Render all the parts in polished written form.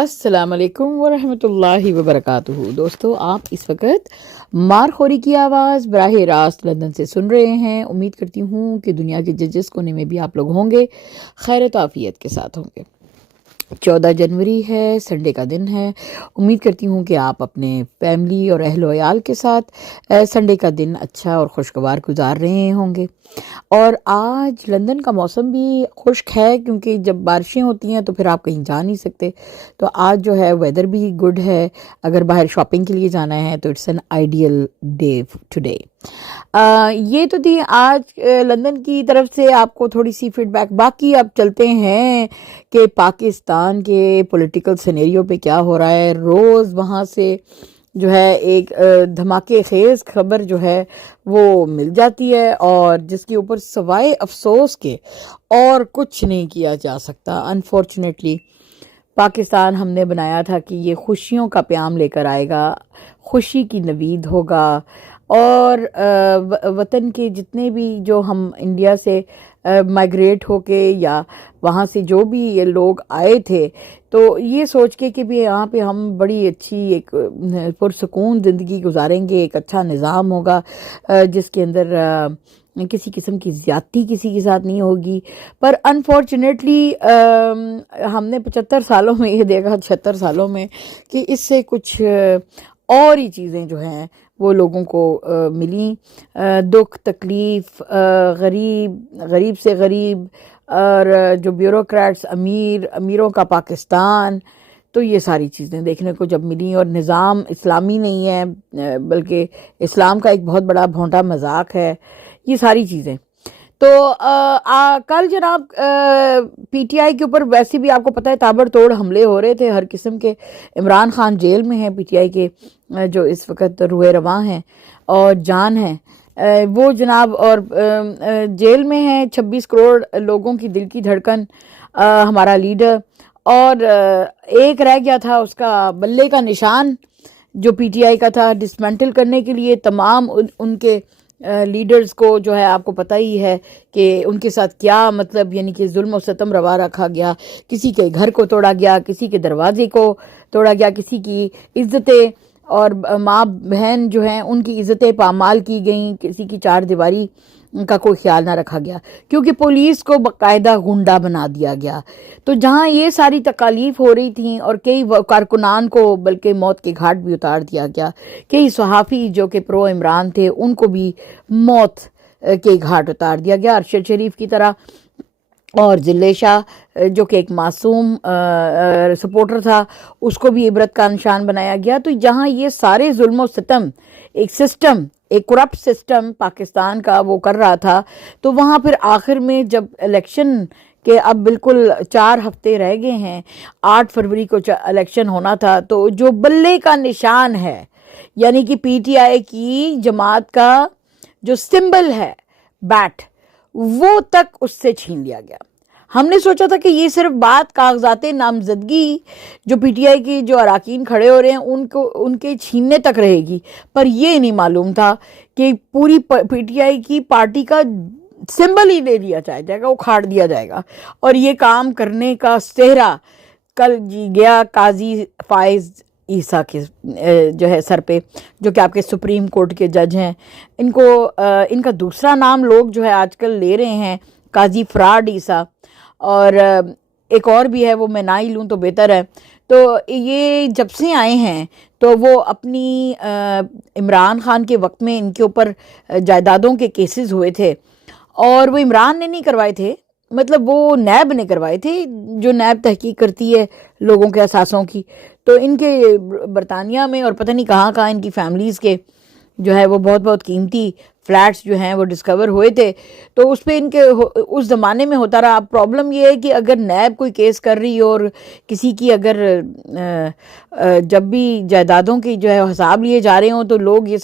السلام علیکم ورحمۃ اللہ وبرکاتہ۔ دوستو، آپ اس وقت مارخوری کی آواز براہ راست لندن سے سن رہے ہیں۔ امید کرتی ہوں کہ دنیا کے جس کونے میں بھی آپ لوگ ہوں گے خیر و عافیت کے ساتھ ہوں گے۔ 14 جنوری ہے، سنڈے کا دن ہے۔ امید کرتی ہوں کہ آپ اپنے فیملی اور اہل و عیال کے ساتھ سنڈے کا دن اچھا اور خوشگوار گزار رہے ہوں گے۔ اور آج لندن کا موسم بھی خشک ہے، کیونکہ جب بارشیں ہوتی ہیں تو پھر آپ کہیں جا نہیں سکتے، تو آج جو ہے ویدر بھی گڈ ہے۔ اگر باہر شاپنگ کے لیے جانا ہے تو it's an ideal day today. یہ تو تھی آج لندن کی طرف سے آپ کو تھوڑی سی فیڈ بیک۔ باقی اب چلتے ہیں کہ پاکستان کے پولیٹیکل سینیریو پہ کیا ہو رہا ہے۔ روز وہاں سے جو ہے ایک دھماکے خیز خبر جو ہے وہ مل جاتی ہے، اور جس کے اوپر سوائے افسوس کے اور کچھ نہیں کیا جا سکتا۔ انفارچونیٹلی پاکستان ہم نے بنایا تھا کہ یہ خوشیوں کا پیام لے کر آئے گا، خوشی کی نوید ہوگا، اور وطن کے جتنے بھی جو ہم انڈیا سے مائگریٹ ہو کے یا وہاں سے جو بھی یہ لوگ آئے تھے، تو یہ سوچ کے کہ بھی یہاں پہ ہم بڑی اچھی ایک پرسکون زندگی گزاریں گے، ایک اچھا نظام ہوگا جس کے اندر کسی قسم کی زیادتی کسی کے ساتھ نہیں ہوگی۔ پر انفارچونیٹلی ہم نے 75 سالوں میں یہ دیکھا، 76 سالوں میں، کہ اس سے کچھ اور ہی چیزیں جو ہیں وہ لوگوں کو ملیں۔ دکھ تکلیف، غریب سے غریب، اور جو بیوروکریٹس، امیروں کا پاکستان، تو یہ ساری چیزیں دیکھنے کو جب ملیں، اور نظام اسلامی نہیں ہے بلکہ اسلام کا ایک بہت بڑا بھونٹا مذاق ہے، یہ ساری چیزیں۔ تو کل جناب پی ٹی آئی کے اوپر ویسے بھی آپ کو پتہ ہے تابڑ توڑ حملے ہو رہے تھے ہر قسم کے۔ عمران خان جیل میں ہیں، پی ٹی آئی کے جو اس وقت روئے رواں ہیں اور جان ہیں وہ جناب، اور جیل میں ہیں 26 کروڑ لوگوں کی دل کی دھڑکن، ہمارا لیڈر، اور ایک رہ گیا تھا اس کا بلے کا نشان جو پی ٹی آئی کا تھا، ڈسمینٹل کرنے کے لیے تمام ان کے لیڈرز کو جو ہے آپ کو پتہ ہی ہے کہ ان کے ساتھ کیا مطلب، یعنی کہ ظلم و ستم روا رکھا گیا، کسی کے گھر کو توڑا گیا، کسی کے دروازے کو توڑا گیا، کسی کی عزتیں اور ماں بہن جو ہیں ان کی عزتیں پامال کی گئیں، کسی کی چار دیواری کا کوئی خیال نہ رکھا گیا، کیونکہ پولیس کو باقاعدہ غنڈہ بنا دیا گیا۔ تو جہاں یہ ساری تکالیف ہو رہی تھیں اور کئی کارکنان کو بلکہ موت کے گھاٹ بھی اتار دیا گیا، کئی صحافی جو کہ پرو عمران تھے ان کو بھی موت کے گھاٹ اتار دیا گیا، ارشد شریف کی طرح، اور ذلے شاہ جو کہ ایک معصوم سپورٹر تھا اس کو بھی عبرت کا نشان بنایا گیا۔ تو جہاں یہ سارے ظلم و ستم ایک سسٹم، ایک کرپٹ سسٹم پاکستان کا وہ کر رہا تھا، تو وہاں پھر آخر میں جب الیکشن کہ اب بالکل 4 ہفتے رہ گئے ہیں، 8 فروری کو الیکشن ہونا تھا، تو جو بلے کا نشان ہے، یعنی کہ پی ٹی آئی کی جماعت کا جو سمبل ہے بیٹ، وہ تک اس سے چھین لیا گیا۔ ہم نے سوچا تھا کہ یہ صرف بات کاغذات نامزدگی جو پی ٹی آئی کی جو اراکین کھڑے ہو رہے ہیں ان کے چھیننے تک رہے گی، پر یہ نہیں معلوم تھا کہ پوری پی ٹی آئی کی پارٹی کا سمبل ہی لے لیا جائے گا، وہ کھاڑ دیا جائے گا۔ اور یہ کام کرنے کا سہرا کل گیا قاضی فائز عیسیٰ کے جو ہے سر پہ، جو کہ آپ کے سپریم کورٹ کے جج ہیں۔ ان کا دوسرا نام لوگ جو ہے آج کل لے رہے ہیں قاضی فراڈ عیسیٰ، اور ایک اور بھی ہے وہ میں نہ ہی لوں تو بہتر ہے۔ تو یہ جب سے آئے ہیں تو وہ اپنی عمران خان کے وقت میں ان کے اوپر جائیدادوں کے کیسز ہوئے تھے، اور وہ عمران نے نہیں کروائے تھے، مطلب وہ نیب نے کروائے تھے، جو نیب تحقیق کرتی ہے لوگوں کے اثاثوں کی۔ تو ان کے برطانیہ میں اور پتہ نہیں کہاں کہاں ان کی فیملیز کے جو ہے وہ بہت بہت قیمتی فلیٹس جو ہیں وہ ڈسکور ہوئے تھے، تو اس پہ ان کے اس زمانے میں ہوتا رہا۔ پرابلم یہ ہے کہ اگر نیب کوئی کیس کر رہی ہو اور کسی کی اگر جب بھی جائیدادوں کی جو ہے حساب لیے جا رہے ہوں، تو لوگ یہ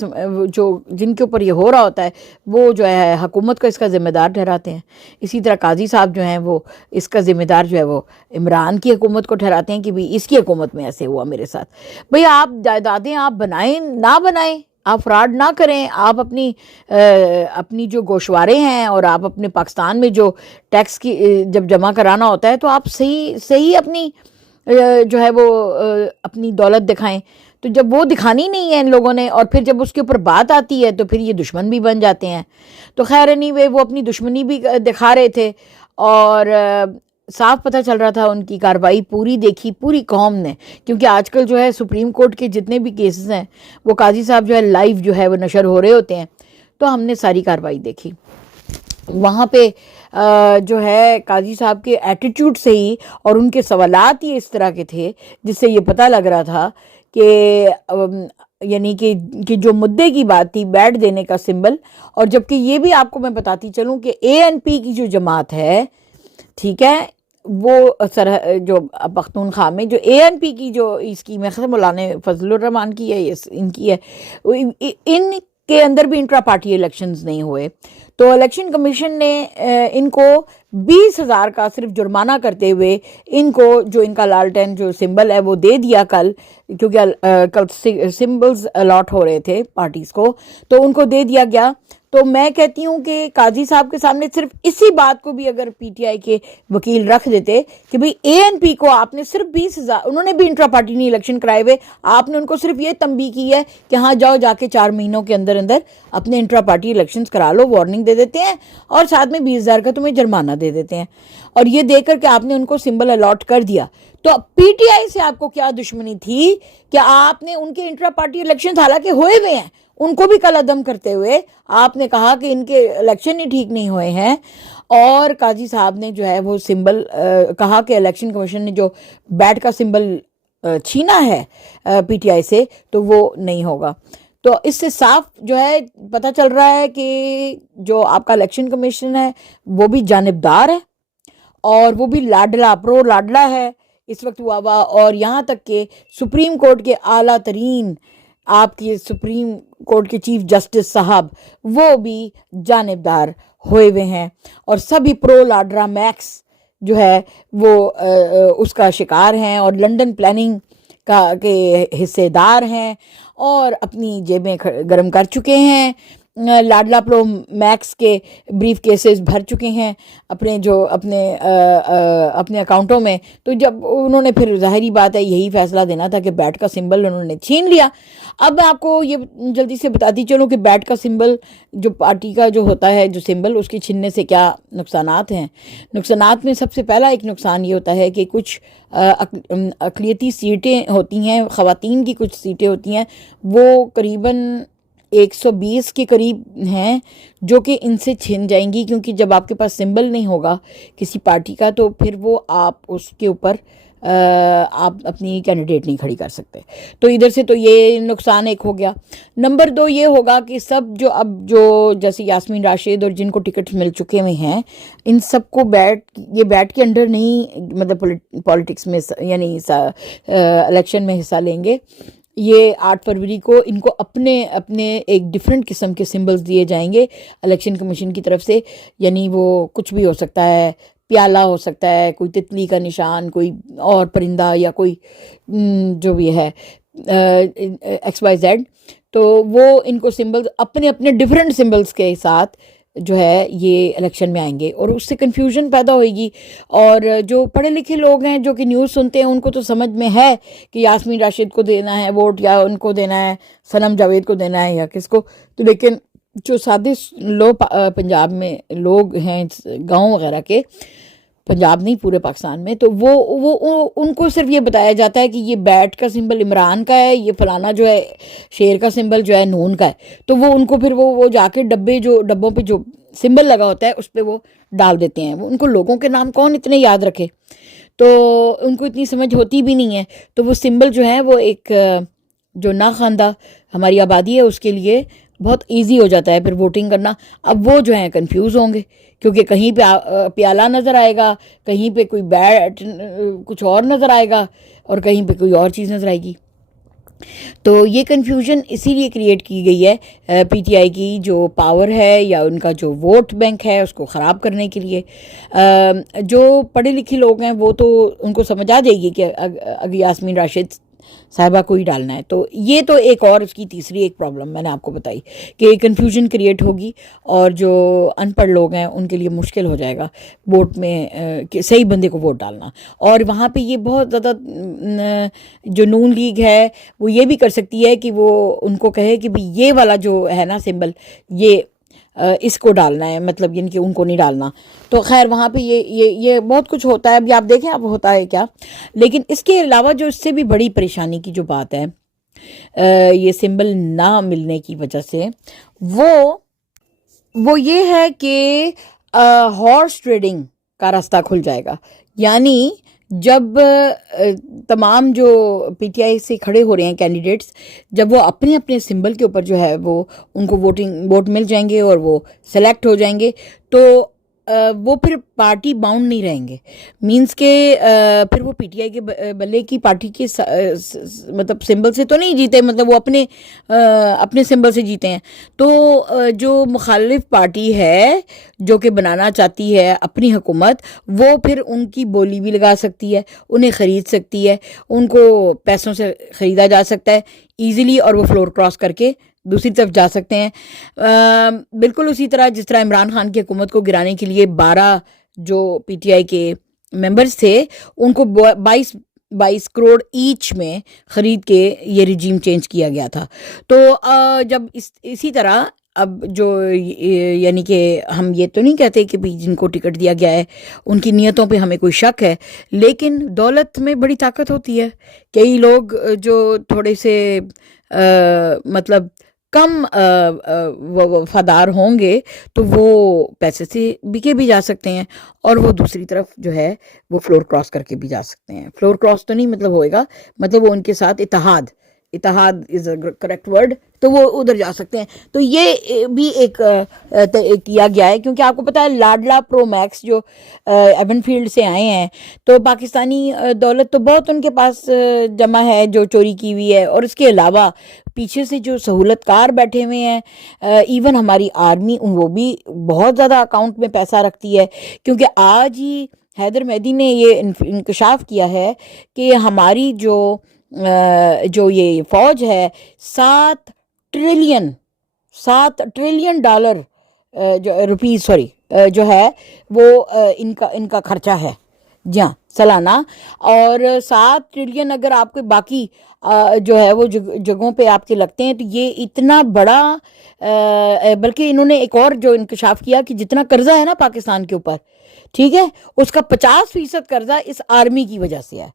جو جن کے اوپر یہ ہو رہا ہوتا ہے وہ جو ہے حکومت کو اس کا ذمہ دار ٹھہراتے ہیں۔ اسی طرح قاضی صاحب جو ہیں وہ اس کا ذمہ دار جو ہے وہ عمران کی حکومت کو ٹھہراتے ہیں کہ بھی اس کی حکومت میں ایسے ہوا میرے ساتھ۔ بھئی آپ جائیدادیں آپ بنائیں نہ بنائیں، آپ فراڈ نہ کریں، آپ اپنی جو گوشوارے ہیں اور آپ اپنے پاکستان میں جو ٹیکس کی جب جمع کرانا ہوتا ہے تو آپ صحیح اپنی جو ہے وہ اپنی دولت دکھائیں. تو جب وہ دکھانی نہیں ہے ان لوگوں نے، اور پھر جب اس کے اوپر بات آتی ہے تو پھر یہ دشمن بھی بن جاتے ہیں. تو خیر نہیں، وہ اپنی دشمنی بھی دکھا رہے تھے، اور صاف پتہ چل رہا تھا ان کی کارروائی پوری دیکھی پوری قوم نے. کیونکہ آج کل جو ہے سپریم کورٹ کے جتنے بھی کیسز ہیں وہ قاضی صاحب جو ہے لائیو جو ہے وہ نشر ہو رہے ہوتے ہیں. تو ہم نے ساری کارروائی دیکھی. وہاں پہ جو ہے قاضی صاحب کے ایٹیٹیوڈ سے ہی اور ان کے سوالات ہی اس طرح کے تھے جس سے یہ پتہ لگ رہا تھا کہ یعنی کہ جو مدعے کی بات تھی بیٹ دینے کا سمبل. اور جبکہ یہ بھی آپ کو میں بتاتی چلوں کہ ANP کی جو جماعت ہے، ٹھیک ہے، وہ جو پختونخوا میں جو ANP کی جو اس کی مولانا فضل الرحمان کی ہے، ان کی ہے، ان کے اندر بھی انٹرا پارٹی الیکشنز نہیں ہوئے. تو الیکشن کمیشن نے ان کو 20,000 کا صرف جرمانہ کرتے ہوئے ان کو جو ان کا لالٹین جو سمبل ہے وہ دے دیا کل، کیونکہ کل سمبلز الاٹ ہو رہے تھے پارٹیز کو، تو ان کو دے دیا گیا. تو میں کہتی ہوں کہ قاضی صاحب کے سامنے صرف اسی بات کو بھی اگر PTI کے وکیل رکھ دیتے کہ بھئی ANP کو آپ نے صرف 20,000، انہوں نے بھی انٹرا پارٹی نہیں الیکشن کرائے ہوئے، آپ نے ان کو صرف یہ تنبیہ کی ہے کہ ہاں جاؤ جا کے 4 مہینوں کے اندر اندر اپنے انٹرا پارٹی الیکشنز کرا لو، وارننگ دے دیتے ہیں اور ساتھ میں 20,000 کا تمہیں جرمانہ دے دیتے ہیں. اور یہ دے کر کہ آپ نے ان کو سمبل الاٹ کر دیا. تو PTI سے آپ کو کیا دشمنی تھی کہ آپ نے ان کے انٹرا پارٹی الیکشن حالانکہ ہوئے ہوئے ہیں ان کو بھی کل عدم کرتے ہوئے آپ نے کہا کہ ان کے الیکشن ہی ٹھیک نہیں ہوئے ہیں. اور قاضی صاحب نے جو ہے وہ سمبل کہا کہ الیکشن کمیشن نے جو بیٹ کا سمبل چھینا ہے PTI سے تو وہ نہیں ہوگا. تو اس سے صاف جو ہے پتہ چل رہا ہے کہ جو آپ کا الیکشن کمیشن ہے وہ بھی جانبدار ہے اور وہ بھی لاڈلا پرو لاڈلا ہے اس وقت ہوا. اور یہاں تک کہ سپریم کورٹ کے اعلیٰ ترین آپ کی سپریم کورٹ کے چیف جسٹس صاحب وہ بھی جانبدار ہوئے ہوئے ہیں، اور سبھی پرو لاڈرا میکس جو ہے وہ اس کا شکار ہیں اور لنڈن پلاننگ کے حصے دار ہیں اور اپنی جیبیں گرم کر چکے ہیں. لاڈلا پرو میکس کے بریف کیسز بھر چکے ہیں اپنے اکاؤنٹوں میں. تو جب انہوں نے پھر ظاہری بات ہے یہی فیصلہ دینا تھا کہ بیٹ کا سمبل انہوں نے چھین لیا. اب میں آپ کو یہ جلدی سے بتاتی چلوں کہ بیٹ کا سمبل جو پارٹی کا جو ہوتا ہے جو سمبل اس کے چھیننے سے کیا نقصانات ہیں. نقصانات میں سب سے پہلا ایک نقصان یہ ہوتا ہے کہ کچھ اقلیتی سیٹیں ہوتی ہیں، خواتین کی کچھ سیٹیں ہوتی ہیں، وہ قریباً 120 کے قریب ہیں جو کہ ان سے چھن جائیں گی، کیونکہ جب آپ کے پاس سمبل نہیں ہوگا کسی پارٹی کا تو پھر وہ آپ اس کے اوپر آپ اپنی کینڈیڈیٹ نہیں کھڑی کر سکتے. تو ادھر سے تو یہ نقصان ایک ہو گیا. نمبر 2 یہ ہوگا کہ سب جو جیسے یاسمین راشد اور جن کو ٹکٹ مل چکے ہوئے ہیں ان سب کو بیٹ کے انڈر نہیں، مطلب پولیٹکس میں یعنی الیکشن میں حصہ لیں گے. یہ 8 فروری کو ان کو اپنے ایک ڈیفرنٹ قسم کے سمبلز دیے جائیں گے الیکشن کمیشن کی طرف سے. یعنی وہ کچھ بھی ہو سکتا ہے، پیالہ ہو سکتا ہے، کوئی تتلی کا نشان، کوئی اور پرندہ، یا کوئی جو بھی ہے XYZ. تو وہ ان کو سمبلز اپنے ڈیفرنٹ سمبلز کے ساتھ جو ہے یہ الیکشن میں آئیں گے اور اس سے کنفیوژن پیدا ہوئے گی. اور جو پڑھے لکھے لوگ ہیں جو کہ نیوز سنتے ہیں ان کو تو سمجھ میں ہے کہ یاسمین راشد کو دینا ہے ووٹ یا ان کو دینا ہے صنم جاوید کو دینا ہے یا کس کو. تو لیکن جو سادے لوگ پنجاب میں لوگ ہیں گاؤں وغیرہ کے، پنجاب نہیں پورے پاکستان میں، تو وہ ان کو صرف یہ بتایا جاتا ہے کہ یہ بیٹ کا سمبل عمران کا ہے، یہ فلانا جو ہے شیر کا سمبل جو ہے نون کا ہے. تو وہ ان کو پھر وہ جا کے ڈبوں پہ جو سمبل لگا ہوتا ہے اس پہ وہ ڈال دیتے ہیں. ان کو لوگوں کے نام کون اتنے یاد رکھے، تو ان کو اتنی سمجھ ہوتی بھی نہیں ہے. تو وہ سمبل جو ہے وہ ایک جو ناخواندہ ہماری آبادی ہے اس کے لیے بہت ایزی ہو جاتا ہے پھر ووٹنگ کرنا. اب وہ جو ہیں کنفیوز ہوں گے کیونکہ کہیں پہ پیالہ نظر آئے گا، کہیں پہ کوئی بیٹ کچھ اور نظر آئے گا اور کہیں پہ کوئی اور چیز نظر آئے گی. تو یہ کنفیوژن اسی لیے کریٹ کی گئی ہے PTI کی جو پاور ہے یا ان کا جو ووٹ بینک ہے اس کو خراب کرنے کے لیے. جو پڑھے لکھے لوگ ہیں وہ تو ان کو سمجھ آ جائے گی کہ اگر یاسمین راشد صاحبہ کو ہی ڈالنا ہے. تو یہ تو ایک اور اس کی تیسری ایک پرابلم میں نے آپ کو بتائی کہ کنفیوژن کریٹ ہوگی اور جو ان پڑھ لوگ ہیں ان کے لیے مشکل ہو جائے گا ووٹ میں کہ صحیح بندے کو ووٹ ڈالنا. اور وہاں پہ یہ بہت زیادہ جو نون لیگ ہے وہ یہ بھی کر سکتی ہے کہ وہ ان کو کہے کہ بھی یہ والا جو ہے نا سمبل یہ اس کو ڈالنا ہے, مطلب یعنی کہ ان کو نہیں ڈالنا. تو خیر وہاں پہ یہ بہت کچھ ہوتا ہے. ابھی آپ دیکھیں اب ہوتا ہے کیا. لیکن اس کے علاوہ جو اس سے بھی بڑی پریشانی کی جو بات ہے یہ سمبل نہ ملنے کی وجہ سے وہ یہ ہے کہ ہارس ٹریڈنگ کا راستہ کھل جائے گا. یعنی جب تمام جو پی ٹی آئی سے کھڑے ہو رہے ہیں کینڈیڈیٹس, جب وہ اپنے اپنے سمبل کے اوپر جو ہے وہ ان کو ووٹ مل جائیں گے اور وہ سلیکٹ ہو جائیں گے تو وہ پھر پارٹی باؤنڈ نہیں رہیں گے. مینس کہ پھر وہ پی ٹی آئی کے بلے کی پارٹی کے مطلب سمبل سے تو نہیں جیتے, مطلب وہ اپنے سمبل سے جیتے ہیں. تو جو مخالف پارٹی ہے جو کہ بنانا چاہتی ہے اپنی حکومت, وہ پھر ان کی بولی بھی لگا سکتی ہے, انہیں خرید سکتی ہے, ان کو پیسوں سے خریدا جا سکتا ہے ایزیلی, اور وہ فلور کراس کر کے دوسری طرف جا سکتے ہیں. بالکل اسی طرح جس طرح عمران خان کی حکومت کو گرانے کے لیے 12 جو پی ٹی آئی کے ممبرز تھے ان کو 22 کروڑ ایچ میں خرید کے یہ رجیم چینج کیا گیا تھا. تو جب اسی طرح اب جو یعنی کہ ہم یہ تو نہیں کہتے کہ جن کو ٹکٹ دیا گیا ہے ان کی نیتوں پہ ہمیں کوئی شک ہے, لیکن دولت میں بڑی طاقت ہوتی ہے. کئی لوگ جو تھوڑے سے مطلب کم وفادار ہوں گے تو وہ پیسے سے بکے بھی جا سکتے ہیں, اور وہ دوسری طرف جو ہے وہ فلور کراس کر کے بھی جا سکتے ہیں. فلور کراس تو نہیں مطلب ہوئے گا, مطلب وہ ان کے ساتھ اتحاد از اے کریکٹ ورڈ, تو وہ ادھر جا سکتے ہیں. تو یہ بھی ایک کیا گیا ہے, کیونکہ آپ کو پتا ہے لاڈلا پرو میکس جو ایون فیلڈ سے آئے ہیں تو پاکستانی دولت تو بہت ان کے پاس جمع ہے جو چوری کی ہوئی ہے, اور اس کے علاوہ پیچھے سے جو سہولت کار بیٹھے ہوئے ہیں, ایون ہماری آرمی وہ بھی بہت زیادہ اکاؤنٹ میں پیسہ رکھتی ہے. کیونکہ آج ہی حیدر مہدی نے یہ انکشاف کیا ہے کہ ہماری جو یہ فوج ہے 7 ٹریلین ڈالر روپیز جو ہے وہ ان کا خرچہ ہے, جی ہاں, سالانہ. اور 7 ٹریلین اگر آپ کے باقی جو ہے وہ جگہوں پہ آپ کے لگتے ہیں تو یہ اتنا بڑا, بلکہ انہوں نے ایک اور جو انکشاف کیا کہ جتنا قرضہ ہے نا پاکستان کے اوپر, ٹھیک ہے, اس کا 50% قرضہ اس آرمی کی وجہ سے ہے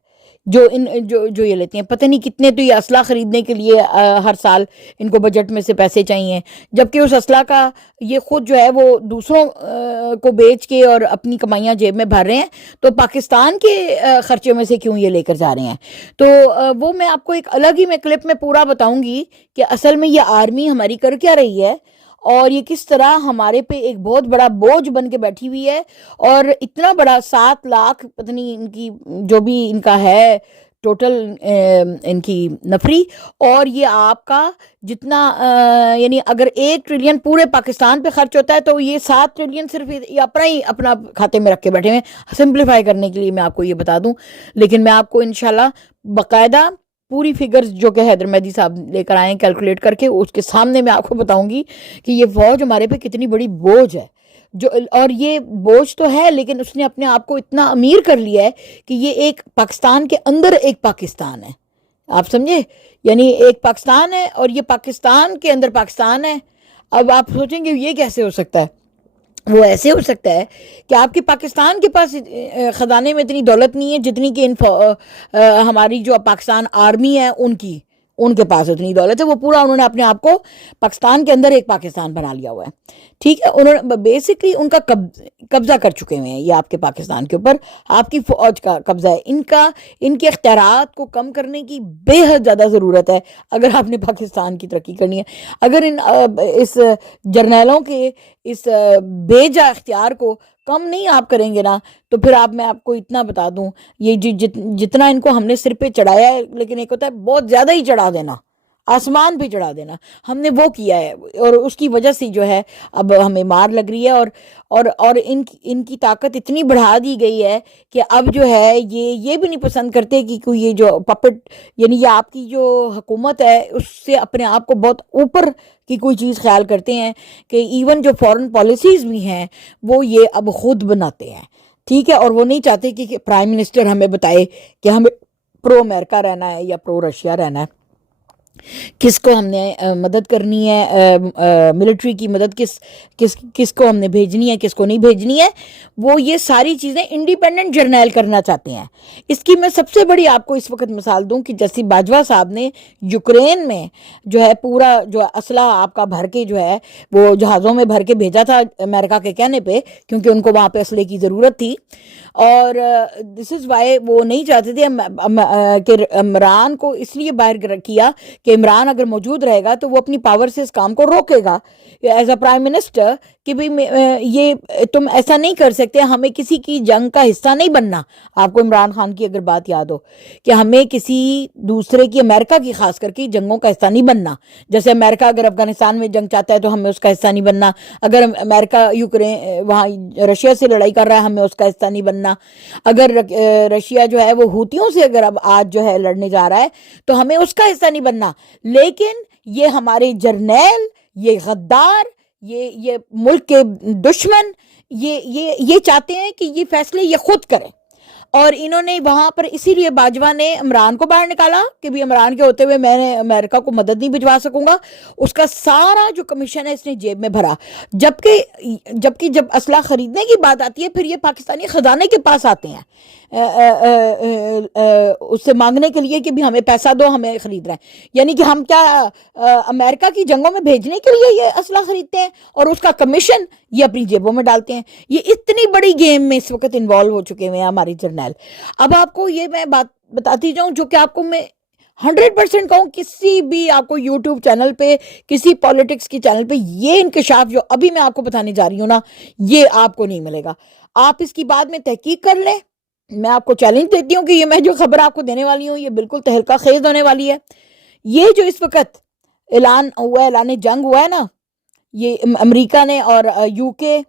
جو یہ لیتے ہیں. پتہ نہیں کتنے, تو یہ اسلحہ خریدنے کے لیے ہر سال ان کو بجٹ میں سے پیسے چاہیے, جبکہ اس اسلحہ کا یہ خود جو ہے وہ دوسروں کو بیچ کے اور اپنی کمائیاں جیب میں بھر رہے ہیں. تو پاکستان کے خرچے میں سے کیوں یہ لے کر جا رہے ہیں؟ تو وہ میں آپ کو ایک الگ ہی میں کلپ میں پورا بتاؤں گی کہ اصل میں یہ آرمی ہماری کر کیا رہی ہے, اور یہ کس طرح ہمارے پہ ایک بہت بڑا بوجھ بن کے بیٹھی ہوئی ہے. اور اتنا بڑا 7 لاکھ پتہ نہیں ان کی جو بھی ان کا ہے ٹوٹل ان کی نفری, اور یہ آپ کا جتنا یعنی اگر 1 ٹریلین پورے پاکستان پہ خرچ ہوتا ہے تو یہ 7 ٹریلین صرف یہ اپنا کھاتے میں رکھ کے بیٹھے ہیں. سمپلیفائی کرنے کے لیے میں آپ کو یہ بتا دوں, لیکن میں آپ کو انشاءاللہ باقاعدہ پوری فگرز جو کہ حیدر مہدی صاحب لے کر آئیں کیلکولیٹ کر کے, اس کے سامنے میں آپ کو بتاؤں گی کہ یہ فوج ہمارے پہ کتنی بڑی بوجھ ہے. اور یہ بوجھ تو ہے, لیکن اس نے اپنے آپ کو اتنا امیر کر لیا ہے کہ یہ ایک پاکستان کے اندر ایک پاکستان ہے. آپ سمجھے, یعنی ایک پاکستان ہے اور یہ پاکستان کے اندر پاکستان ہے. اب آپ سوچیں گے یہ کیسے ہو سکتا ہے؟ وہ ایسے ہو سکتا ہے کہ آپ کے پاکستان کے پاس خزانے میں اتنی دولت نہیں ہے جتنی کہ ہماری جو پاکستان آرمی ہے ان کے پاس اتنی دولت ہے. وہ پورا انہوں نے اپنے آپ کو پاکستان کے اندر ایک پاکستان بنا لیا ہوا ہے, ٹھیک ہے. انہوں نے بیسکلی ان کا قبضہ کر چکے ہوئے ہیں یہ آپ کے پاکستان کے اوپر, آپ کی فوج کا قبضہ ہے. ان کے اختیارات کو کم کرنے کی بے حد زیادہ ضرورت ہے اگر آپ نے پاکستان کی ترقی کرنی ہے. اگر اس جرنیلوں کے اس بے جا اختیار کو کم نہیں آپ کریں گے نا, تو پھر میں آپ کو اتنا بتا دوں, یہ جتنا ان کو ہم نے سر پہ چڑھایا ہے, لیکن ایک ہوتا ہے بہت زیادہ ہی چڑھا دینا. آسمان پہ چڑھا دینا، ہم نے وہ کیا ہے، اور اس کی وجہ سے جو ہے اب ہمیں مار لگ رہی ہے، اور ان کی طاقت اتنی بڑھا دی گئی ہے کہ اب جو ہے یہ بھی نہیں پسند کرتے کہ کوئی یہ جو پپٹ، یعنی یہ آپ کی جو حکومت ہے اس سے اپنے آپ کو بہت اوپر کی کوئی چیز خیال کرتے ہیں، کہ ایون جو فورن پالیسیز بھی ہیں وہ یہ اب خود بناتے ہیں، ٹھیک ہے، اور وہ نہیں چاہتے کہ پرائم منسٹر ہمیں بتائے کہ ہمیں پرو امریکہ رہنا ہے یا پرو رشیا رہنا ہے، کس کو ہم نے مدد کرنی ہے، ملٹری کی مدد کس کو ہم نے بھیجنی ہے، کس کو نہیں بھیجنی ہے، وہ یہ ساری چیزیں انڈیپینڈنٹ جرنیل کرنا چاہتے ہیں۔ اس کی میں سب سے بڑی آپ کو اس وقت مثال دوں کہ جیسے باجوہ صاحب نے یوکرین میں جو ہے پورا جو اسلحہ آپ کا بھر کے جو ہے وہ جہازوں میں بھر کے بھیجا تھا امریکہ کے کہنے پہ، کیونکہ ان کو وہاں پہ اسلحے کی ضرورت تھی، اور دس از وائی وہ نہیں چاہتے تھے کہ عمران کو اس لیے باہر کیا کہ عمران اگر موجود رہے گا تو وہ اپنی پاور سے اس کام کو روکے گا ایز اے پرائم منسٹر، کہ یہ تم ایسا نہیں کر سکتے، ہمیں کسی کی جنگ کا حصہ نہیں بننا۔ آپ کو عمران خان کی اگر بات یاد ہو کہ ہمیں کسی دوسرے کی، امریکہ کی خاص کر کے، جنگوں کا حصہ نہیں بننا، جیسے امریکہ اگر افغانستان میں جنگ چاہتا ہے تو ہمیں اس کا حصہ نہیں بننا، اگر امریکہ یوکرین وہاں رشیا سے لڑائی کر رہا ہے ہمیں اس کا حصہ نہیں بننا، اگر رشیا جو ہے وہ حوتیوں سے اگر اب آج جو ہے لڑنے جا رہا ہے تو ہمیں اس کا حصہ نہیں بننا۔ لیکن یہ ہمارے جرنیل، یہ غدار، یہ ملک کے دشمن، یہ چاہتے ہیں کہ یہ فیصلے یہ خود کریں، اور انہوں نے وہاں پر اسی لیے باجوہ نے عمران کو باہر نکالا کہ بھی عمران کے ہوتے ہوئے میں نے امریکہ کو مدد نہیں بھجوا سکوں گا، اس کا سارا جو کمیشن ہے اس نے جیب میں بھرا، جبکہ جب اسلحہ خریدنے کی بات آتی ہے پھر یہ پاکستانی خزانے کے پاس آتے ہیں اس سے مانگنے کے لیے کہ بھی ہمیں پیسہ دو، ہمیں خرید رہے ہیں، یعنی کہ ہم کیا امریکہ کی جنگوں میں بھیجنے کے لیے یہ اسلحہ خریدتے ہیں اور اس کا کمیشن یہ اپنی جیبوں میں ڈالتے ہیں۔ یہ اتنی بڑی گیم میں اس وقت انوالو ہو چکے ہوئے ہیں ہماری جرنیل۔ اب آپ کو یہ میں بات بتاتی جاؤں جو کہ آپ کو میں 100% کہوں، کسی بھی آپ کو یوٹیوب چینل پہ، کسی پالیٹکس کی چینل پہ یہ انکشاف جو ابھی میں آپ کو بتانے جا رہی ہوں نا، یہ آپ کو نہیں ملے گا۔ آپ اس کی بعد میں تحقیق کر لیں، میں آپ کو چیلنج دیتی ہوں کہ یہ میں جو خبر آپ کو دینے والی ہوں یہ بالکل تہلکہ خیز ہونے والی ہے۔ یہ جو اس وقت اعلان ہوا ہے، اعلان جنگ ہوا ہے نا، یہ امریکہ نے اور یو کے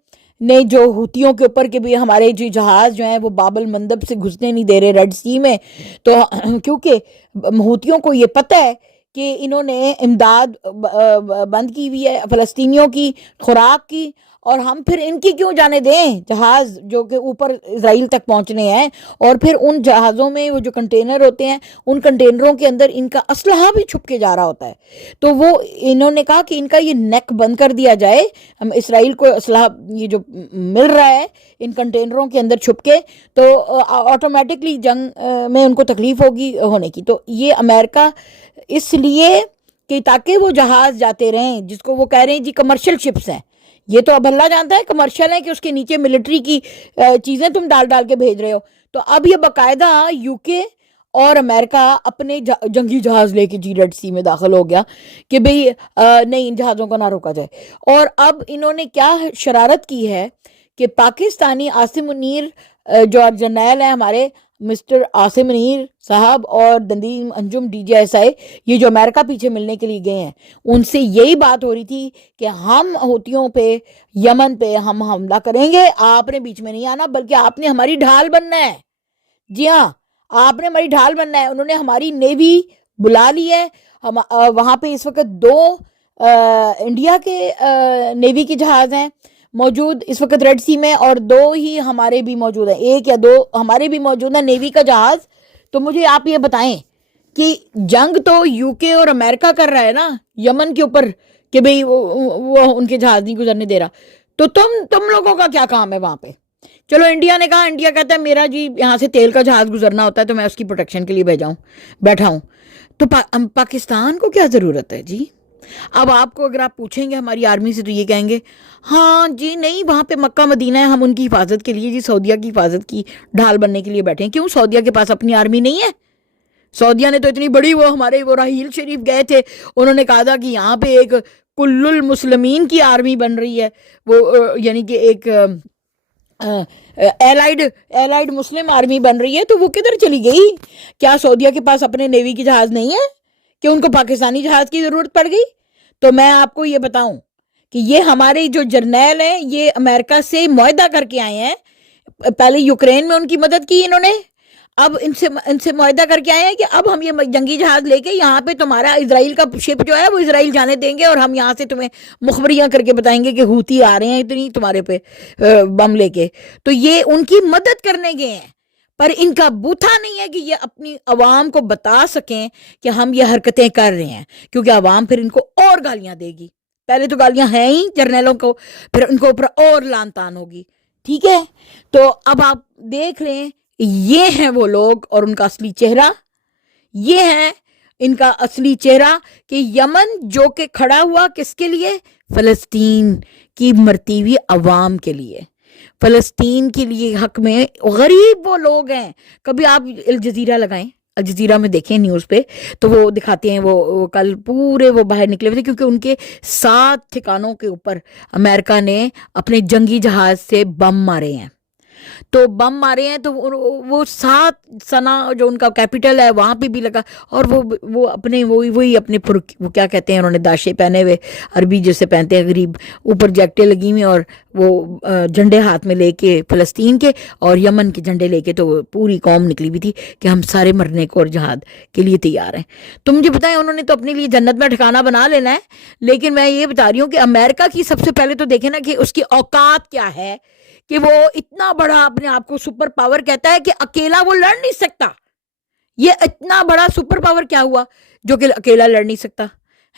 نے جو حوتیوں کے اوپر کہ بھی ہمارے جو جہاز جو ہیں وہ باب المندب سے گھسنے نہیں دے رہے ریڈ سی میں، تو کیونکہ حوتیوں کو یہ پتہ ہے کہ انہوں نے امداد بند کی ہوئی ہے فلسطینیوں کی، خوراک کی، اور ہم پھر ان کی کیوں جانے دیں جہاز جو کہ اوپر اسرائیل تک پہنچنے ہیں، اور پھر ان جہازوں میں وہ جو کنٹینر ہوتے ہیں ان کنٹینروں کے اندر ان کا اسلحہ بھی چھپ کے جا رہا ہوتا ہے، تو وہ انہوں نے کہا کہ ان کا یہ نیک بند کر دیا جائے، اسرائیل کو اسلحہ یہ جو مل رہا ہے ان کنٹینروں کے اندر چھپ کے، تو آٹومیٹکلی جنگ میں ان کو تکلیف ہوگی ہونے کی۔ تو یہ امریکہ اس لیے کہ تاکہ وہ جہاز جاتے رہیں، جس کو وہ کہہ رہے ہیں جی کمرشل شپس ہیں، یہ تو اب اللہ جانتا ہے کمرشل ہے کہ اس کے نیچے ملٹری کی چیزیں تم ڈال کے بھیج رہے ہو، تو اب یہ باقاعدہ یو کے اور امریکہ اپنے جنگی جہاز لے کے جی ریڈ سی میں داخل ہو گیا کہ بھئی نہیں ان جہازوں کو نہ روکا جائے۔ اور اب انہوں نے کیا شرارت کی ہے کہ پاکستانی عاصم منیر جو جرنیل ہیں ہمارے مسٹر عاصم منیر صاحب اور دندیم انجم ڈی جی ایس آئی، یہ جو امریکہ پیچھے ملنے کے لیے گئے ہیں، ان سے یہی بات ہو رہی تھی کہ ہم حوتیوں پہ، یمن پہ ہم حملہ کریں گے، آپ نے بیچ میں نہیں آنا بلکہ آپ نے ہماری ڈھال بننا ہے۔ جی ہاں، آپ نے ہماری ڈھال بننا ہے۔ انہوں نے ہماری نیوی بلا لی ہے، وہاں پہ اس وقت 2 انڈیا کے نیوی کے جہاز ہیں موجود اس وقت ریڈ سی میں، اور 2 ہی ہمارے بھی موجود ہیں، 1 یا 2 ہمارے بھی موجود ہیں نیوی کا جہاز۔ تو مجھے آپ یہ بتائیں کہ جنگ تو یو کے اور امریکہ کر رہا ہے نا یمن کے اوپر کہ بھئی وہ ان کے جہاز نہیں گزرنے دے رہا، تو تم لوگوں کا کیا کام ہے وہاں پہ؟ چلو انڈیا نے کہا، انڈیا کہتا ہے میرا جی یہاں سے تیل کا جہاز گزرنا ہوتا ہے تو میں اس کی پروٹیکشن کے لیے بیٹھا ہوں، تو پاکستان کو کیا ضرورت ہے جی؟ اب آپ کو اگر آپ پوچھیں گے ہماری آرمی سے تو یہ کہیں گے ہاں جی نہیں وہاں پہ مکہ مدینہ ہے، ہم ان کی حفاظت کے لیے جی سعودیہ کی حفاظت کی ڈھال بننے کے لیے بیٹھے ہیں۔ کیوں؟ سعودیہ کے پاس اپنی آرمی نہیں ہے؟ سعودیہ نے تو اتنی بڑی وہ ہمارے وہ راحیل شریف گئے تھے، انہوں نے کہا تھا کہ یہاں پہ ایک کل المسلمین کی آرمی بن رہی ہے، وہ یعنی کہ ایک ایلائڈ مسلم آرمی بن رہی ہے، تو وہ کدھر چلی گئی؟ کیا سعودیہ کے پاس اپنے نیوی کے جہاز نہیں ہے؟ کہ ان کو پاکستانی جہاز کی ضرورت پڑ گئی؟ تو میں آپ کو یہ بتاؤں کہ یہ ہمارے جو جرنیل ہیں یہ امریکہ سے معاہدہ کر کے آئے ہیں. پہلے یوکرین میں ان کی مدد کی انہوں نے, اب ان سے معاہدہ کر کے آئے ہیں کہ اب ہم یہ جنگی جہاز لے کے یہاں پہ تمہارا اسرائیل کا شپ جو ہے وہ اسرائیل جانے دیں گے, اور ہم یہاں سے تمہیں مخبریاں کر کے بتائیں گے کہ ہوتی آ رہے ہیں اتنی تمہارے پہ بم لے کے. تو یہ ان کی مدد کرنے گئے ہیں, پر ان کا بوتھا نہیں ہے کہ یہ اپنی عوام کو بتا سکیں کہ ہم یہ حرکتیں کر رہے ہیں, کیونکہ عوام پھر ان کو اور گالیاں دے گی. پہلے تو گالیاں ہیں ہی جرنیلوں کو, پھر ان کو اوپر اور لان تان ہوگی. ٹھیک ہے, تو اب آپ دیکھ لیں یہ ہیں وہ لوگ اور ان کا اصلی چہرہ. یہ ہے ان کا اصلی چہرہ کہ یمن جو کہ کھڑا ہوا کس کے لیے؟ فلسطین کی مرتی ہوئی عوام کے لیے, فلسطین کے لیے حق میں. غریب وہ لوگ ہیں. کبھی آپ الجزیرہ لگائیں, الجزیرہ میں دیکھیں نیوز پہ تو وہ دکھاتے ہیں وہ کل پورے وہ باہر نکلے ہوئے تھے, کیونکہ ان کے 7 ٹھکانوں کے اوپر امریکہ نے اپنے جنگی جہاز سے بم مارے ہیں. تو بم مارے ہیں تو وہ 7 سنا جو ان کا کیپٹل ہے وہاں پہ بھی لگا, اور وہ اپنے وہی اپنے وہ کیا کہتے ہیں, انہوں نے داشے پہنے ہوئے, عربی جیسے پہنتے ہیں غریب, اوپر جیکٹیں لگی ہوئی اور وہ جھنڈے ہاتھ میں لے کے فلسطین کے اور یمن کے جھنڈے لے کے, تو پوری قوم نکلی ہوئی تھی کہ ہم سارے مرنے کو اور جہاد کے لیے تیار ہیں. تو مجھے بتائیں انہوں نے تو اپنے لیے جنت میں ٹھکانہ بنا لینا ہے, لیکن میں یہ بتا رہی ہوں کہ امریکہ کی سب سے پہلے تو دیکھیں نا کہ اس کی اوقات کیا ہے, کہ وہ اتنا بڑا اپنے آپ کو سپر پاور کہتا ہے کہ اکیلا وہ لڑ نہیں سکتا. یہ اتنا بڑا سپر پاور کیا ہوا جو کہ اکیلا لڑ نہیں سکتا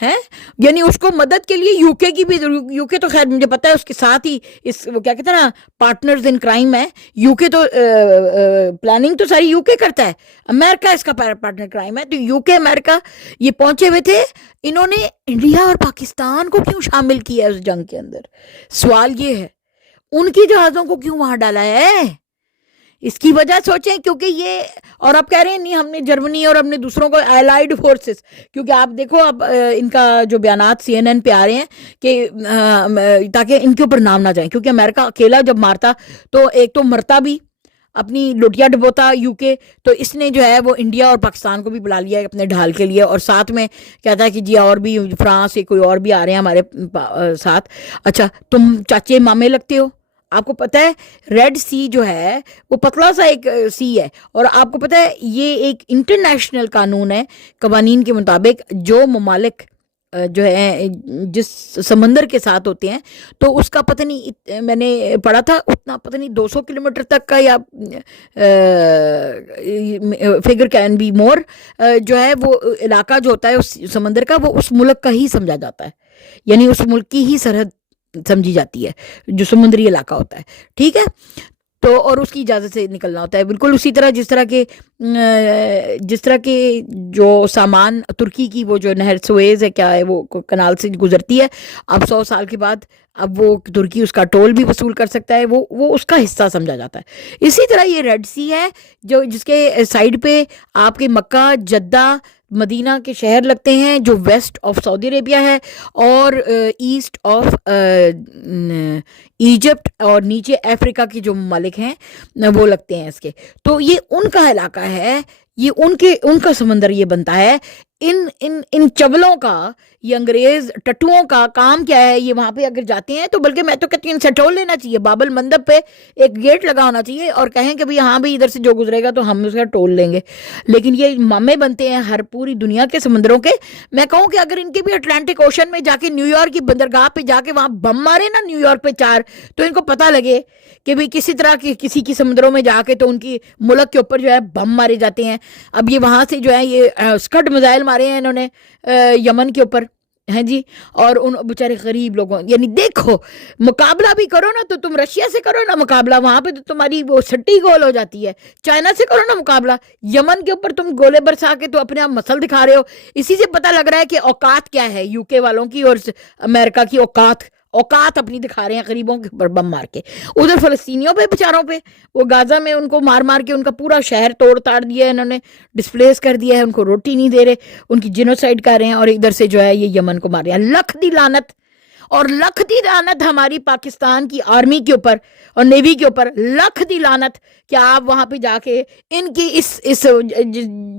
ہے؟ یعنی اس کو مدد کے لیے یو کے کی بھی, یو کے تو خیر مجھے پتا ہے اس کے ساتھ ہی اس وہ کیا کہتے ہیں نا پارٹنرز ان کرائم ہے, یو کے تو پلاننگ تو ساری یو کے کرتا ہے, امریکہ اس کا پارٹنر کرائم ہے. تو یو کے امریکہ یہ پہنچے ہوئے تھے, انہوں نے انڈیا اور پاکستان کو کیوں شامل کیا اس جنگ کے اندر؟ سوال یہ ہے ان کی جہازوں کو کیوں وہاں ڈالا ہے؟ اس کی وجہ سوچیں, کیونکہ یہ, اور آپ کہہ رہے ہیں نہیں ہم نے جرمنی اور ہم نے دوسروں کو الائیڈ فورسز, کیونکہ آپ دیکھو اب ان کا جو بیانات سی این این پہ آ رہے ہیں کہ تاکہ ان کے اوپر نام نہ جائیں, کیونکہ امریکہ اکیلا جب مارتا تو ایک تو مرتا بھی, اپنی لوٹیا ڈبوتا یو کے, تو اس نے جو ہے وہ انڈیا اور پاکستان کو بھی بلا لیا ہے اپنے ڈھال کے لیے, اور ساتھ میں کہتا ہے کہ جی اور بھی فرانس سے کوئی اور بھی آ رہے ہیں ہمارے ساتھ. اچھا تم چاچے مامے لگتے ہو. آپ کو پتہ ہے ریڈ سی جو ہے وہ پتلا سا ایک سی ہے, اور آپ کو پتہ ہے یہ ایک انٹرنیشنل قانون ہے, قوانین کے مطابق جو ممالک جو ہے جس سمندر کے ساتھ ہوتے ہیں تو اس کا پتہ نہیں, میں نے پڑھا تھا اتنا پتہ نہیں 200 کلومیٹر تک کا یا فگر کین بی مور, جو ہے وہ علاقہ جو ہوتا ہے اس سمندر کا وہ اس ملک کا ہی سمجھا جاتا ہے, یعنی اس ملک کی ہی سرحد سمجھی جاتی ہے جو سمندری علاقہ ہوتا ہے. ٹھیک ہے, تو اور اس کی اجازت سے نکلنا ہوتا ہے, بالکل اسی طرح جس طرح کے جو سامان ترکی کی وہ جو نہر سویز ہے کیا ہے وہ کنال سے گزرتی ہے, اب 100 سال کے بعد اب وہ ترکی اس کا ٹول بھی وصول کر سکتا ہے, وہ اس کا حصہ سمجھا جاتا ہے. اسی طرح یہ ریڈ سی ہے جو جس کے سائڈ پہ آپ کے مکہ, جدہ, مدینہ کے شہر لگتے ہیں جو ویسٹ آف سعودی عربیہ ہے, اور ایسٹ آف ایجپٹ, اور نیچے افریقہ کے جو ممالک ہیں وہ لگتے ہیں اس کے. تو یہ ان کا علاقہ ہے, یہ ان کا سمندر یہ بنتا ہے. ان چولوں کا, یہ انگریز ٹٹوؤں کا کام کیا ہے, یہ وہاں پہ اگر جاتے ہیں تو بلکہ میں تو کہتی ہوں ان سے ٹول لینا چاہیے, بابل مندب پہ ایک گیٹ لگا ہونا چاہیے اور کہیں کہ بھئی ہاں بھی ادھر سے جو گزرے گا تو ہم اس کا ٹول لیں گے. لیکن یہ مامے بنتے ہیں ہر پوری دنیا کے سمندروں کے. میں کہوں کہ اگر ان کے بھی اٹلانٹک اوشن میں جا کے نیو یارک کی بندرگاہ پہ جا کے وہاں بم مارے نا نیو یارک پہ 4, تو ان کو پتہ لگے کہ بھئی کسی طرح کسی کی سمندروں میں جا کے تو ان کی ملک کے اوپر جو ہے بم مارے جاتے ہیں. اب یہ وہاں سے جو ہے یہ سکڈ میزائل مارے ہیں انہوں نے یمن کے اوپر ہیں جی, اور ان بیچارے غریب لوگوں, یعنی دیکھو مقابلہ بھی کرو نا تو تم رشیا سے کرو نا مقابلہ, وہاں پہ تو تمہاری وہ سٹی گول ہو جاتی ہے. چائنا سے کرو نا مقابلہ, یمن کے اوپر تم گولے برسا کے تو اپنے آپ مسل دکھا رہے ہو. اسی سے پتہ لگ رہا ہے کہ اوقات کیا ہے یو کے والوں کی اور امریکہ کی اوقات اپنی دکھا رہے ہیں غریبوں کے اوپر بم مار کے. ادھر فلسطینیوں پہ بیچاروں پہ وہ غازہ میں ان کو مار مار کے ان کا پورا شہر توڑ تاڑ دیا ہے, انہوں نے ڈسپلیس کر دیا ہے, ان کو روٹی نہیں دے رہے, ان کی جینوسائیڈ کر رہے ہیں, اور ادھر سے جو ہے یہ یمن کو مار رہے ہیں. لکھ دی لعنت. اور لکھ دی لعنت ہماری پاکستان کی آرمی کے اوپر اور نیوی کے اوپر، لکھ دی لعنت کہ آپ وہاں پہ جا کے ان کی اس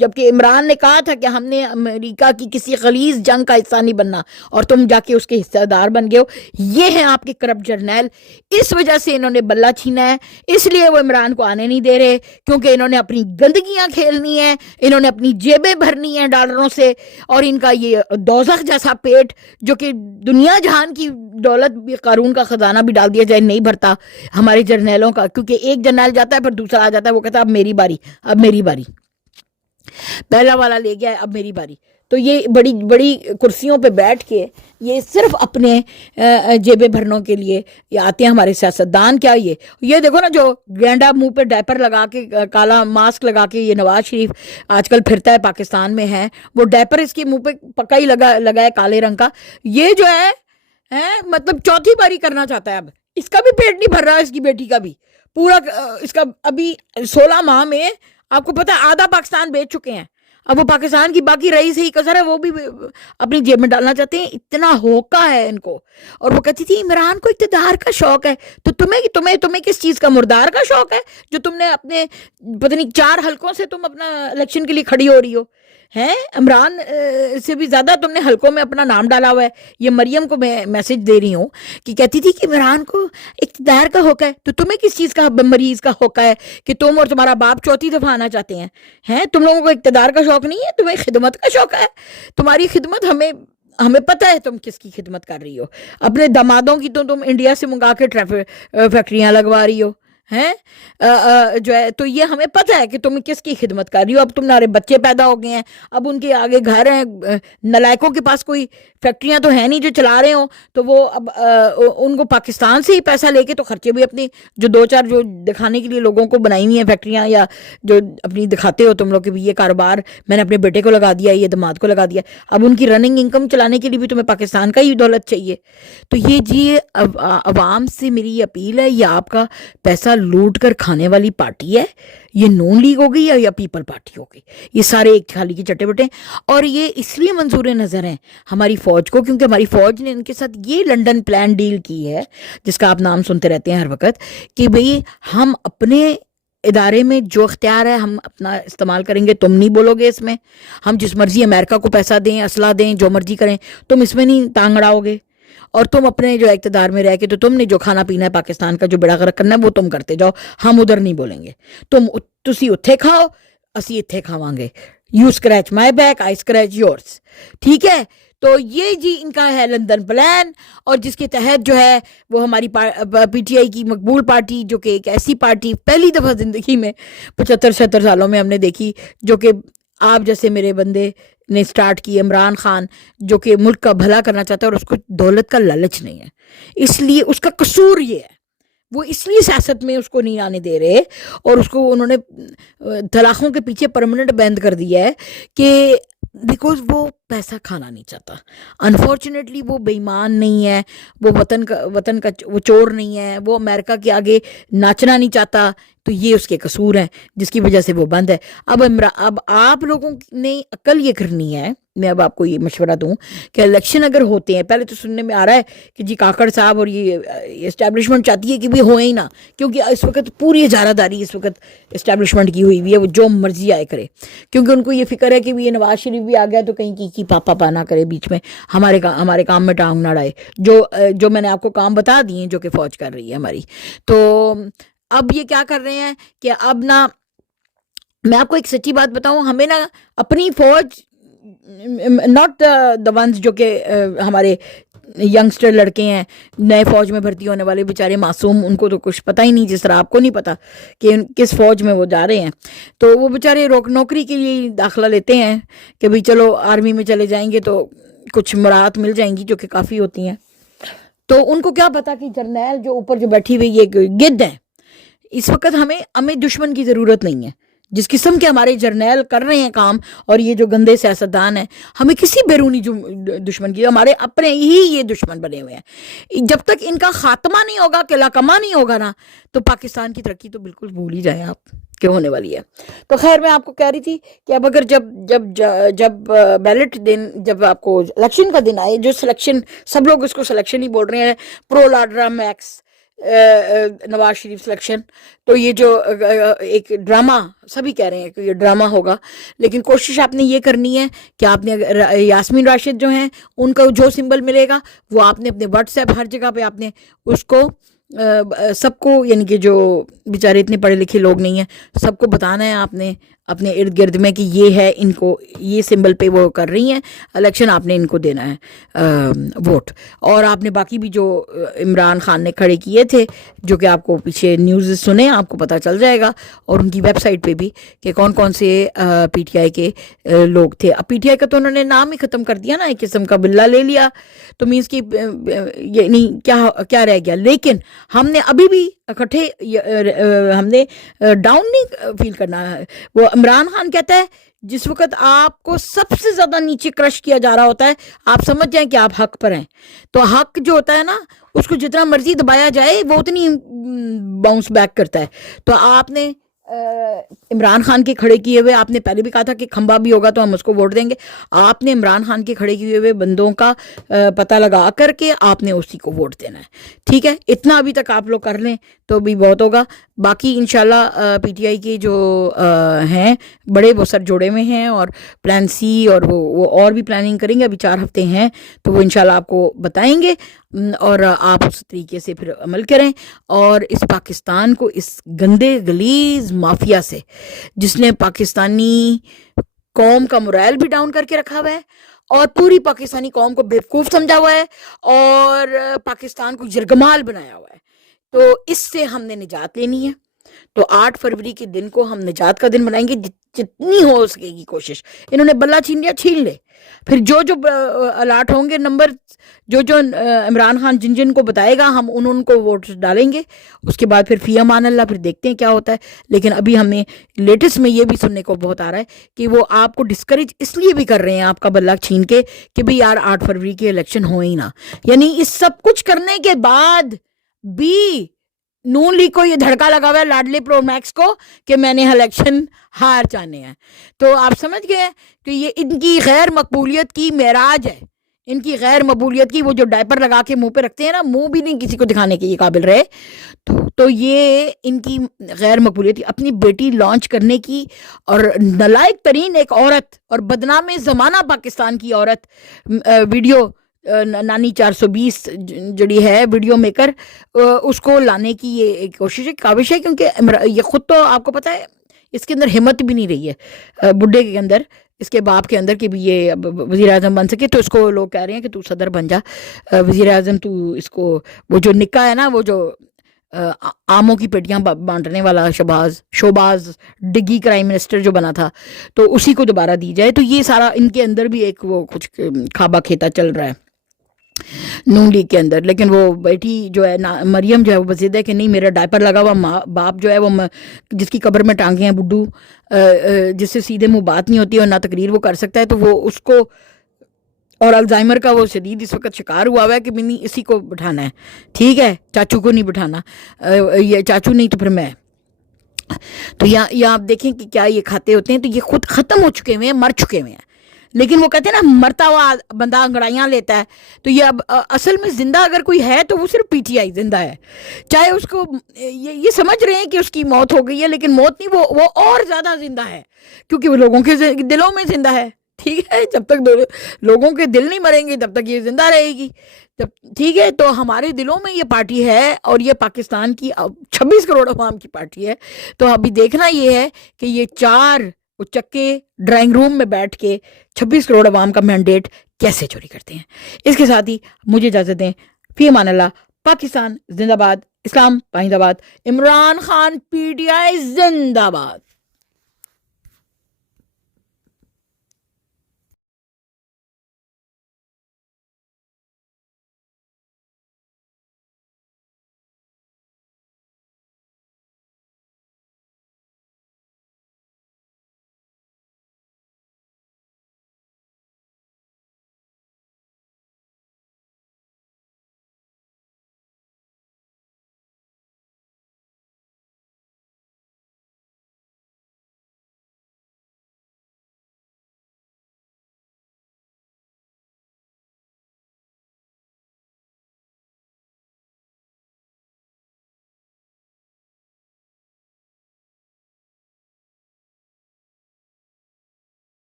جبکہ عمران نے کہا تھا کہ ہم نے امریکہ کی کسی غلیظ جنگ کا حصہ نہیں بننا، اور تم جا کے اس کے حصہ دار بن گئے ہو۔ یہ ہیں آپ کے کرپٹ جرنیل، اس وجہ سے انہوں نے بلہ چھینا ہے، اس لیے وہ عمران کو آنے نہیں دے رہے، کیونکہ انہوں نے اپنی گندگیاں کھیلنی ہیں، انہوں نے اپنی جیبیں بھرنی ہیں ڈالروں سے، اور ان کا یہ دوزخ جیسا پیٹ جو کہ دنیا جہان کی دولت بھی، قارون کا خزانہ بھی ڈال دیا جائے نہیں بھرتا ہمارے جرنیلوں کا، کیونکہ ایک جرنیل جاتا ہے پھر دوسرا آ جاتا ہے، وہ کہتا ہے اب میری باری، اب میری باری، پہلا والا لے گیا ہے اب میری باری۔ تو یہ بڑی بڑی کرسیوں پہ بیٹھ کے یہ صرف اپنے جیبیں بھرنوں کے لیے یہ آتے ہیں ہمارے سیاستدان۔ کیا یہ دیکھو نا، جو گینڈا منہ پہ ڈائپر لگا کے، کالا ماسک لگا کے یہ نواز شریف آج کل پھرتا ہے پاکستان میں ہے، وہ ڈائپر اس کے منہ پہ پکا ہی لگا ہے کالے رنگ کا، یہ جو ہے مطلب چوتھی باری کرنا چاہتا ہے۔ اب اس کا بھی پیٹ نہیں بھر رہا، اس کی بیٹی کا بھی پورا، اس کا ابھی 16 ماہ میں آپ کو پتا آدھا پاکستان بیچ چکے ہیں، اب وہ پاکستان کی باقی رہی سے ہی کسر ہے وہ بھی اپنی جیب میں ڈالنا چاہتے ہیں۔ اتنا ہوکا ہے ان کو۔ اور وہ کہتی تھی عمران کو اقتدار کا شوق ہے، تو تمہیں کس چیز کا، مردار کا شوق ہے جو تم نے اپنے پتہ نہیں 4 حلقوں سے تم اپنا الیکشن کے لیے کھڑی ہو رہی ہو ہیں؟ عمران سے بھی زیادہ تم نے حلقوں میں اپنا نام ڈالا ہوا ہے۔ یہ مریم کو میں میسج دے رہی ہوں کہ کہتی تھی کہ عمران کو اقتدار کا ہوکا ہے، تو تمہیں کس چیز کا مریض کا ہوکا ہے کہ تم اور تمہارا باپ چوتھی دفعہ آنا چاہتے ہیں؟ تم لوگوں کو اقتدار کا شوق نہیں ہے، تمہیں خدمت کا شوق ہے۔ تمہاری خدمت ہمیں پتہ ہے تم کس کی خدمت کر رہی ہو، اپنے دامادوں کی تو تم انڈیا سے منگا کے فیکٹریاں لگوا رہی ہو ہیں جو ہے، تو یہ ہمیں پتہ ہے کہ تم کس کی خدمت کر رہی ہو۔ اب تمہارے بچے پیدا ہو گئے ہیں، اب ان کے آگے گھر ہیں، نلائکوں کے پاس کوئی فیکٹریاں تو ہیں نہیں جو چلا رہے ہوں، تو وہ اب ان کو پاکستان سے ہی پیسہ لے کے تو خرچے بھی اپنی جو 2-4 جو دکھانے کے لیے لوگوں کو بنائی ہوئی ہیں فیکٹریاں، یا جو اپنی دکھاتے ہو تم لوگ کہ یہ کاروبار میں نے اپنے بیٹے کو لگا دیا، یہ داماد کو لگا دیا، اب ان کی رننگ انکم چلانے کے لیے بھی تمہیں پاکستان کا ہی دولت چاہیے۔ تو یہ جی عوام سے میری اپیل ہے، یہ آپ کا پیسہ لوٹ کر کھانے والی پارٹی ہے، یہ نون لیگ ہو گئی یا پیپل پارٹی ہو گئی، یہ سارے ایک تھالی کی چٹے بٹے، اور یہ اس لیے منظور نظر ہیں ہماری فوج کو کیونکہ ہماری فوج نے ان کے ساتھ یہ لنڈن پلان ڈیل کی ہے جس کا آپ نام سنتے رہتے ہیں ہر وقت، کہ بھئی ہم اپنے ادارے میں جو اختیار ہے ہم اپنا استعمال کریں گے، تم نہیں بولو گے اس میں، ہم جس مرضی امریکہ کو پیسہ دیں، اسلحہ دیں، جو مرضی کریں، تم اس میں نہیں ٹانگ اڑاؤ گے، اور تم اپنے جو اقتدار میں رہ کے تو تم نے جو کھانا پینا ہے پاکستان کا، جو بیڑا غرق کرنا ہے وہ تم کرتے جاؤ، ہم ادھر نہیں بولیں گے، تسی اتھے کھاؤ اسی اتھے کھاواں گے، you scratch my back I scratch yours, ٹھیک ہے؟ تو یہ جی ان کا ہے لندن پلان، اور جس کے تحت جو ہے وہ ہماری پی ٹی آئی کی مقبول پارٹی، جو کہ ایک ایسی پارٹی پہلی دفعہ زندگی میں 75-76 سالوں میں ہم نے دیکھی، جو کہ آپ جیسے میرے بندے نے سٹارٹ کی، عمران خان، جو کہ ملک کا بھلا کرنا چاہتا ہے اور اس کو دولت کا لالچ نہیں ہے، اس لیے اس کا قصور یہ ہے، وہ اس لیے سیاست میں اس کو نہیں آنے دے رہے، اور اس کو انہوں نے طلاقوں کے پیچھے پرماننٹ بند کر دیا ہے کہ بیکاز وہ پیسہ کھانا نہیں چاہتا۔ انفارچونیٹلی وہ بے ایمان نہیں ہے، وہ وطن کا وہ چور نہیں ہے، وہ امریکہ کے آگے ناچنا نہیں چاہتا، تو یہ اس کے قصور ہیں جس کی وجہ سے وہ بند ہے۔ اب آپ لوگوں نے عقل یہ کرنی ہے، میں اب آپ کو یہ مشورہ دوں کہ الیکشن اگر ہوتے ہیں، پہلے تو سننے میں آ رہا ہے کہ جی کاکڑ صاحب اور یہ اسٹیبلشمنٹ چاہتی ہے کہ بھی ہوئے ہی نہ، کیونکہ اس وقت پوری اجارہ داری اس وقت اسٹیبلشمنٹ کی ہوئی ہے، وہ جو مرضی آئے کرے، کیونکہ ان کو یہ فکر ہے کہ یہ نواز شریف بھی آ گیا تو کہیں کی پاپا نہ کرے بیچ میں، ہمارے کام میں ٹانگ نہ ڈائے، جو میں نے آپ کو کام بتا دیے جو کہ فوج کر رہی ہے ہماری۔ تو اب یہ کیا کر رہے ہیں کہ اب نہ، میں آپ کو ایک سچی بات بتاؤں، ہمیں نہ اپنی فوج، ناٹ دا ونز جو کہ ہمارے ینگسٹر لڑکے ہیں نئے فوج میں بھرتی ہونے والے بیچارے معصوم، ان کو تو کچھ پتہ ہی نہیں، جس طرح آپ کو نہیں پتہ کہ کس فوج میں وہ جا رہے ہیں، تو وہ بیچارے نوکری کے لیے داخلہ لیتے ہیں کہ بھئی چلو آرمی میں چلے جائیں گے تو کچھ مراحت مل جائیں گی جو کہ کافی ہوتی ہیں، تو ان کو کیا پتا کہ جرنیل جو اوپر جو بیٹھی ہوئی یہ گدھ ہیں۔ اس وقت ہمیں دشمن کی ضرورت نہیں ہے، جس قسم کے ہمارے جرنیل کر رہے ہیں کام، اور یہ جو گندے سیاستدان ہیں، ہمیں کسی بیرونی دشمن کی، ہمارے اپنے ہی یہ دشمن بنے ہوئے ہیں۔ جب تک ان کا خاتمہ نہیں ہوگا، قلعہ کما نہیں ہوگا نا، تو پاکستان کی ترقی تو بالکل بھول ہی جائیں آپ۔ کہ ہونے والی ہے. تو خیر میں آپ کو کہہ رہی تھی کہ اب اگر جب بیلٹ دن، جب آپ کو الیکشن کا دن آئے، جو سلیکشن سب لوگ اس کو سلیکشن ہی بول رہے ہیں، پرو لاڈرا میکس نواز شریف سلیکشن، تو یہ جو ایک ڈرامہ سبھی کہہ رہے ہیں کہ یہ ڈرامہ ہوگا، لیکن کوشش آپ نے یہ کرنی ہے کہ آپ نے یاسمین راشد جو ہیں ان کا جو سمبل ملے گا وہ آپ نے اپنے واٹس ایپ ہر جگہ پہ آپ نے اس کو سب کو، یعنی کہ جو بیچارے اتنے پڑھے لکھے لوگ نہیں ہیں سب کو بتانا ہے آپ نے اپنے ارد گرد میں کہ یہ ہے، ان کو یہ سمبل پہ وہ کر رہی ہیں الیکشن، آپ نے ان کو دینا ہے ووٹ. اور آپ نے باقی بھی جو عمران خان نے کھڑے کیے تھے، جو کہ آپ کو پیچھے نیوز سنیں آپ کو پتہ چل جائے گا، اور ان کی ویب سائٹ پہ بھی کہ کون کون سے پی ٹی آئی کے لوگ تھے. اب پی ٹی آئی کا تو انہوں نے نام ہی ختم کر دیا نا، ایک قسم کا بلہ لے لیا، تو مینس کی یعنی کیا رہ گیا. لیکن ہم نے ابھی بھی اکٹھے، ہم نے ڈاؤن نہیں فیل کرنا ہے. وہ عمران خان کہتا ہے جس وقت آپ کو سب سے زیادہ نیچے کرش کیا جا رہا ہوتا ہے آپ سمجھ جائیں کہ آپ حق پر ہیں. تو حق جو ہوتا ہے نا اس کو جتنا مرضی دبایا جائے وہ اتنی باؤنس بیک کرتا ہے. تو آپ نے عمران خان کے کھڑے کیے ہوئے، آپ نے پہلے بھی کہا تھا کہ کھمبا بھی ہوگا تو ہم اس کو ووٹ دیں گے، آپ نے عمران خان کے کھڑے کیے ہوئے بندوں کا پتہ لگا کر کے آپ نے اسی کو ووٹ دینا ہے. ٹھیک ہے، اتنا ابھی تک آپ لوگ کر لیں تو بھی بہت ہوگا. باقی انشاءاللہ پی ٹی آئی کے جو ہیں بڑے وہ سر جوڑے میں ہیں، اور پلان سی اور وہ اور بھی پلاننگ کریں گے. ابھی 4 ہفتے ہیں تو وہ انشاءاللہ آپ کو بتائیں گے، اور آپ اس طریقے سے پھر عمل کریں. اور اس پاکستان کو اس گندے غلیظ مافیا سے، جس نے پاکستانی قوم کا مورائل بھی ڈاؤن کر کے رکھا ہوا ہے اور پوری پاکستانی قوم کو بیوقوف سمجھا ہوا ہے اور پاکستان کو یرغمال بنایا ہوا ہے، تو اس سے ہم نے نجات لینی ہے. تو 8 فروری کے دن کو ہم نجات کا دن بنائیں گے، جتنی ہو سکے گی کوشش. انہوں نے بلہ چھین لیا، چھین لے. پھر جو الاٹ ہوں گے نمبر، جو عمران خان جن کو بتائے گا ہم ان کو ووٹ ڈالیں گے. اس کے بعد پھر فی امان اللہ، پھر دیکھتے ہیں کیا ہوتا ہے. لیکن ابھی ہمیں لیٹسٹ میں یہ بھی سننے کو بہت آ رہا ہے کہ وہ آپ کو ڈسکریج اس لیے بھی کر رہے ہیں آپ کا بلہ چھین کے کہ بھئی یار 8 فروری کے الیکشن ہو ہی نہ. یعنی اس سب کچھ کرنے کے بعد بھی نون لیگ کو یہ دھڑکا لگا ہوا ہے لاڈلی پرو میکس کو کہ میں نے الیکشن ہار جانے ہیں. تو آپ سمجھ گئے کہ یہ ان کی غیر مقبولیت کی معراج ہے، ان کی غیر مقبولیت کی. وہ جو ڈائپر لگا کے منہ پہ رکھتے ہیں نا، منہ بھی نہیں کسی کو دکھانے کے یہ قابل رہے، تو یہ ان کی غیر مقبولیت اپنی بیٹی لانچ کرنے کی. اور نالائق ترین ایک عورت اور بدنام زمانہ پاکستان کی عورت، ویڈیو نانی 420 جڑی ہے ویڈیو میکر، اس کو لانے کی یہ کوشش ہے، کاوش ہے. کیونکہ یہ خود تو آپ کو پتہ ہے اس کے اندر ہمت بھی نہیں رہی ہے بڈھے کے اندر، اس کے باپ کے اندر کہ بھی یہ وزیر اعظم بن سکے. تو اس کو لوگ کہہ رہے ہیں کہ تو صدر بن جا وزیر اعظم. تو اس کو وہ جو نکاح ہے نا، وہ جو آموں کی پیٹیاں بانٹنے والا شوباز ڈگی کرائم منسٹر جو بنا تھا، تو اسی کو دوبارہ دی جائے. تو یہ سارا ان کے اندر بھی ایک وہ کچھ کھابا کھیتا چل رہا ہے نون لیگ کے اندر. لیکن وہ بیٹی جو ہے مریم جو ہے وہ بزد ہے کہ نہیں، میرا ڈائپر لگا ہوا باپ جو ہے وہ جس کی قبر میں ٹانگے ہیں بڈھو، جس سے سیدھے منہ بات نہیں ہوتی اور نہ تقریر وہ کر سکتا ہے، تو وہ اس کو، اور الزائمر کا وہ شدید اس وقت شکار ہوا ہوا ہے کہ منی اسی کو بٹھانا ہے. ٹھیک ہے، چاچو کو نہیں بٹھانا، یہ چاچو نہیں تو پھر میں. تو یہاں آپ دیکھیں کہ کیا یہ کھاتے ہوتے ہیں. تو یہ خود ختم ہو چکے ہوئے ہیں، مر چکے ہوئے ہیں. لیکن وہ کہتے ہیں نا مرتا ہوا بندہ انگڑائیاں لیتا ہے. تو یہ اب اصل میں زندہ اگر کوئی ہے تو وہ صرف پی ٹی آئی زندہ ہے. چاہے اس کو یہ سمجھ رہے ہیں کہ اس کی موت ہو گئی ہے، لیکن موت نہیں، وہ اور زیادہ زندہ ہے کیونکہ وہ لوگوں کے دلوں میں زندہ ہے. ٹھیک ہے، جب تک لوگوں کے دل نہیں مریں گے تب تک یہ زندہ رہے گی. ٹھیک ہے، تو ہمارے دلوں میں یہ پارٹی ہے اور یہ پاکستان کی 26 کروڑ عوام کی پارٹی ہے. تو ابھی دیکھنا یہ ہے کہ یہ 4 چکے ڈرائنگ روم میں بیٹھ کے 26 کروڑ عوام کا مینڈیٹ کیسے چوری کرتے ہیں. اس کے ساتھ ہی مجھے اجازت دیں. فی امان اللہ. پاکستان زندہ باد، اسلام پائندہ باد، Imran Khan P T I زندہ باد.